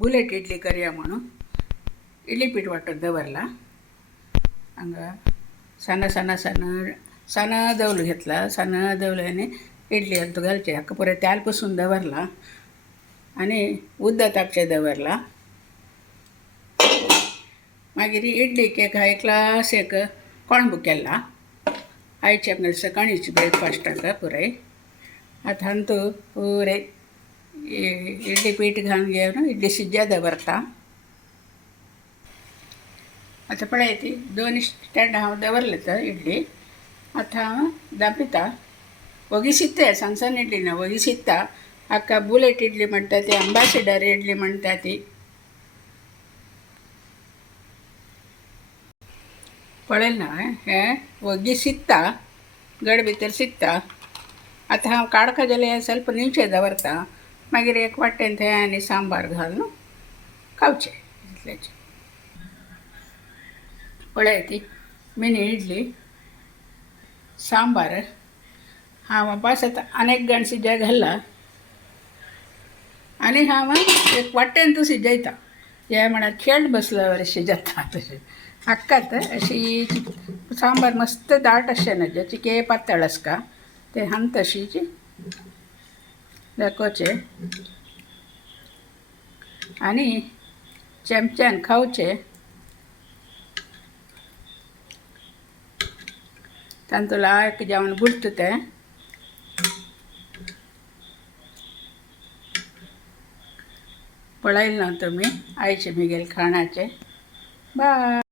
Bullet idli करूया म्हणून इडली पीठ वाटत दवरला हांगा सण सण सण सण दवलो घेतला सण दवल्याने इडली अंतू घालचे हाका पुरे त्याल पुसून दवरला आणि उद्द तापचे दवरला मागीर इडलीक एक ग्लास एक कोळंबू केला आयचे आपल्या सकाळीची ब्रेकफास्टाक पुरे आता अंतू पुरे इडली पीठ घालून घेवन इडली सिज्जा दवरता आता पळय ती 2 स्टँड हांव दवरले तर इडली आता हांव दापिता वगी शिकता सांगसान इडली ना वगी शिकता हाका बुलेट इडली म्हणटा ती अंबासिडर इडली म्हणटा ती पळयल ना हें वगी शिकता गड भितर शिकता आता हांव काडका जाल्यार ಸ್ವಲ್ಪ निवचे दवरता मागीर एक वाटेन थंय आनी सांबार घालून खावचें इतलेंच पळय ती मिनी इडली सांबार हांव बस आतां आनीक गण सिज्जा घालला आनी हांव एक वाटेन तूं सिजयता हे म्हळ्यार खेळ बसल्यावर शिजता तशें हाक्कात अशी सांबार मस्त दाट अशें न्हय चिके पातळ आसका ते हांव तशीच दाखोवचें आनी चमच्यान खावचें तांतू लायक जेवण बुडटा तें पळयलें ना तुमी आयचे म्हगेल खाणाचें बाय.